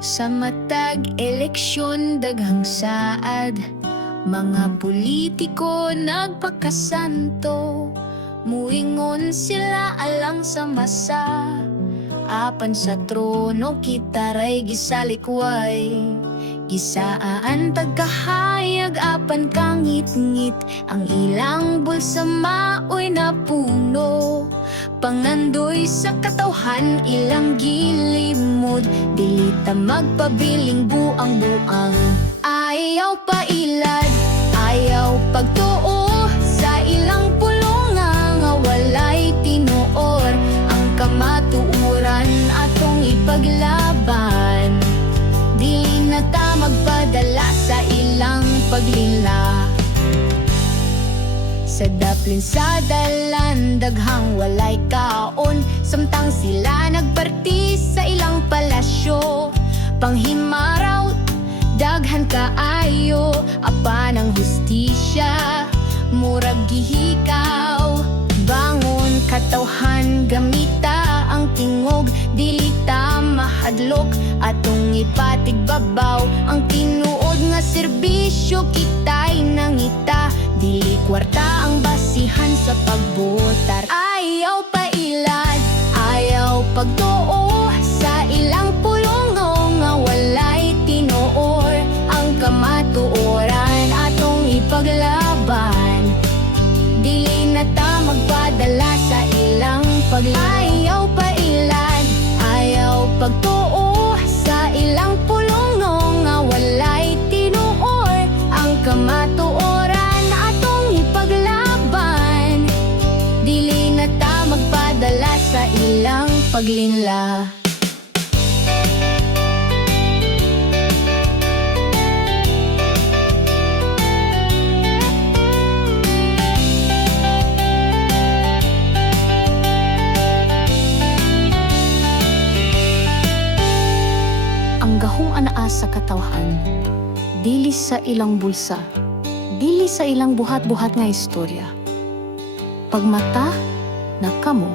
Sa matag eleksyon daghang saad, mga politiko nagpakasanto. Muingon sila alang sa masa, apan sa trono kita ray gisalikway. Gisaan pagkahayag apan kangit-ngit, ang ilang bulsa maoy napuno. Pangandoy sa katawhan ilang gilimod, dilita magpabiling buang-buang. Ayaw pailad, ayaw pagtuo, sa ilang pulunga nga walay tinuor. Ang kamatuuran atong ipaglaban, dili na ta magpadala sa ilang paglinla. Sa daplin sa dalan, daghang walay kaon, samtang sila nagparti sa ilang palasyo. Panghimaraw, daghan kaayo, apan ang hustisya, murag gihikaw. Bangon katawhan, gamita ang tingog, dilita mahadlok, atong ipatig babaw. Ang tinuod nga serbisyo, kita'y nangita, dili kwarta ang basihan sa pagbotar. Ayaw pailad, ayaw pagtuo, sa ilang pulungo nga walay tinuor. Ang kamatuoran atong ipaglaban, dili na ta magpadala sa ilang ayaw pailad, ayaw pagtuo, sa ilang pulungo nga walay tinuor. Ang kamatuoran atong ipaglaban, dili na ta magpadala sa ilang paglinla. Ang gahong anaa sa katawhan, dili sa ilang bulsa, dili sa ilang buhat-buhat nga istorya. Pagmata na kamo,